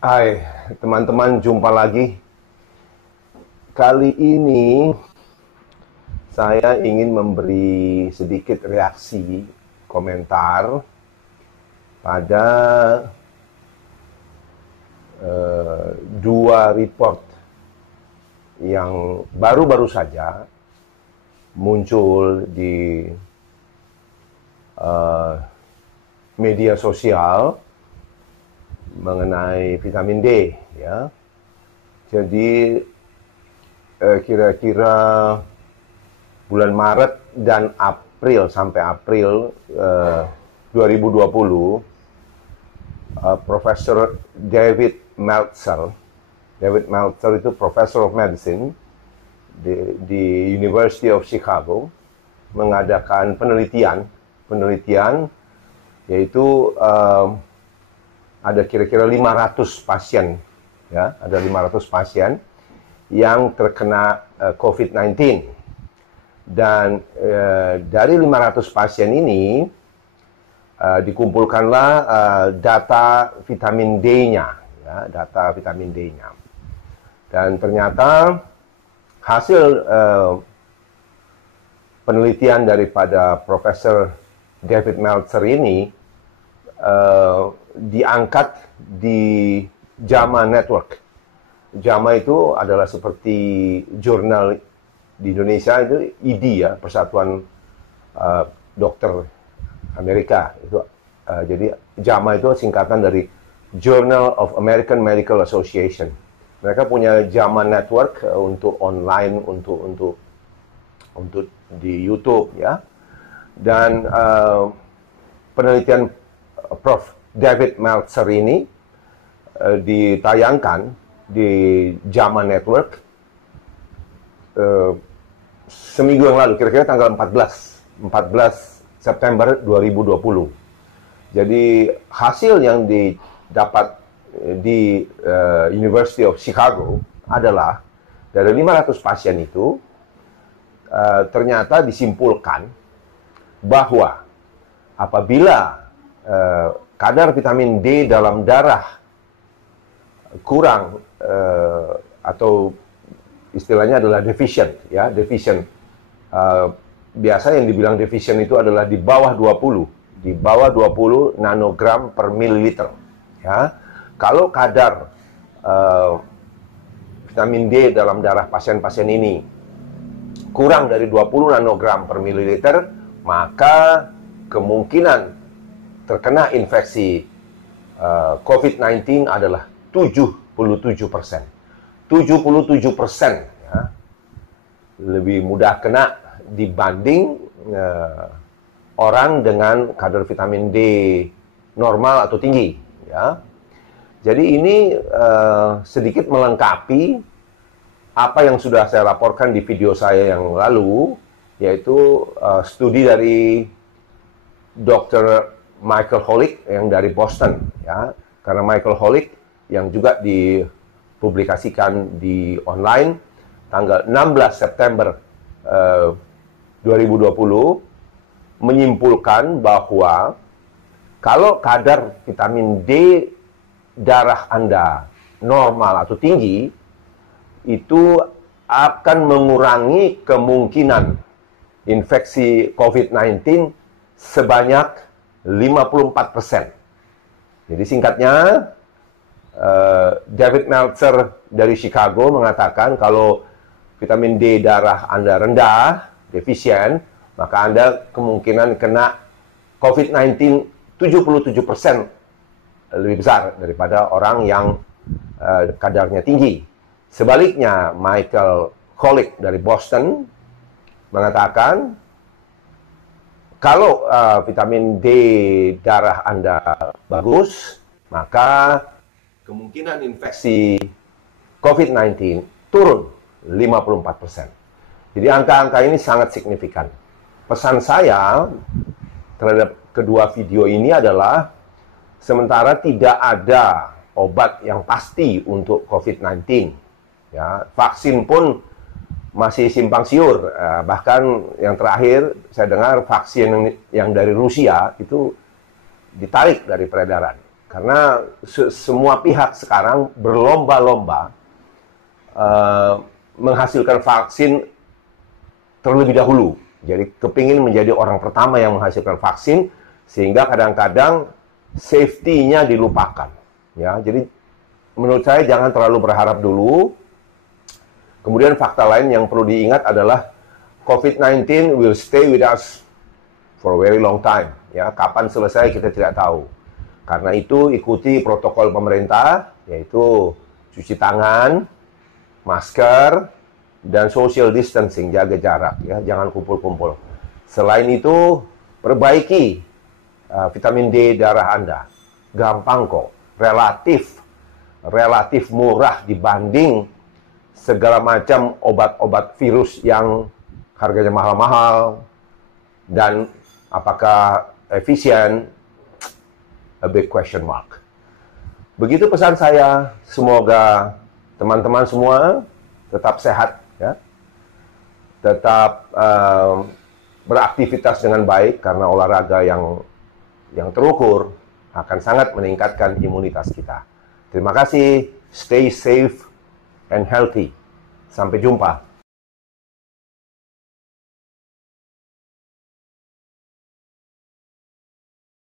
Hai, teman-teman, jumpa lagi. Kali ini saya ingin memberi sedikit reaksi, komentar pada dua report yang baru-baru saja muncul di media sosial mengenai vitamin D, ya. Jadi kira-kira bulan Maret dan April sampai April 2020, Profesor David Meltzer itu Professor of Medicine di University of Chicago mengadakan penelitian yaitu ada kira-kira 500 pasien, ya, ada 500 pasien yang terkena COVID-19. Dan dari 500 pasien ini dikumpulkanlah data vitamin D-nya, ya, data vitamin D-nya. Dan ternyata hasil penelitian daripada Profesor David Meltzer ini diangkat di JAMA Network. JAMA itu adalah seperti jurnal di Indonesia itu ID, ya, Persatuan Dokter Amerika. Itu jadi JAMA itu singkatan dari Journal of American Medical Association. Mereka punya JAMA Network untuk online, untuk di YouTube, ya. Dan penelitian Prof. David Meltzer ini ditayangkan di JAMA Network seminggu yang lalu, kira-kira tanggal 14 September 2020. Jadi hasil yang didapat di University of Chicago adalah dari 500 pasien itu ternyata disimpulkan bahwa apabila kadar vitamin D dalam darah kurang atau istilahnya adalah deficient, ya, deficient. Biasa yang dibilang deficient itu adalah di bawah 20 nanogram per mililiter, ya. Kalau kadar vitamin D dalam darah pasien-pasien ini kurang dari 20 nanogram per mililiter, maka kemungkinan terkena infeksi COVID-19 adalah 77%. 77%, ya, lebih mudah kena dibanding orang dengan kadar vitamin D normal atau tinggi, ya. Jadi ini sedikit melengkapi apa yang sudah saya laporkan di video saya yang lalu, yaitu studi dari Dr. Michael Holick yang dari Boston, ya. Karena Michael Holick yang juga dipublikasikan di online tanggal 16 September 2020 menyimpulkan bahwa kalau kadar vitamin D darah Anda normal atau tinggi, itu akan mengurangi kemungkinan infeksi COVID-19 sebanyak 54%. Jadi singkatnya, David Meltzer dari Chicago mengatakan kalau vitamin D darah Anda rendah, defisien, maka Anda kemungkinan kena COVID-19 77% lebih besar daripada orang yang kadarnya tinggi. Sebaliknya, Michael Holick dari Boston mengatakan kalau vitamin D darah Anda bagus, maka kemungkinan infeksi COVID-19 turun 54%. Jadi angka-angka ini sangat signifikan. Pesan saya terhadap kedua video ini adalah, sementara tidak ada obat yang pasti untuk COVID-19, ya, vaksin pun masih simpang siur. Bahkan yang terakhir saya dengar vaksin yang dari Rusia itu ditarik dari peredaran. Karena semua pihak sekarang berlomba-lomba menghasilkan vaksin terlebih dahulu. Jadi kepingin menjadi orang pertama yang menghasilkan vaksin, sehingga kadang-kadang safety-nya dilupakan. Ya, jadi menurut saya jangan terlalu berharap dulu. Kemudian fakta lain yang perlu diingat adalah COVID-19 will stay with us for a very long time. Ya, kapan selesai kita tidak tahu. Karena itu ikuti protokol pemerintah, yaitu cuci tangan, masker, dan social distancing, jaga jarak, ya, jangan kumpul-kumpul. Selain itu, perbaiki vitamin D darah Anda. Gampang kok, relatif murah dibanding segala macam obat-obat virus yang harganya mahal-mahal, dan apakah efisien? A big question mark. Begitu pesan saya, semoga teman-teman semua tetap sehat, ya, tetap beraktivitas dengan baik, karena olahraga yang terukur akan sangat meningkatkan imunitas kita. Terima kasih, stay safe and healthy. Sampai jumpa.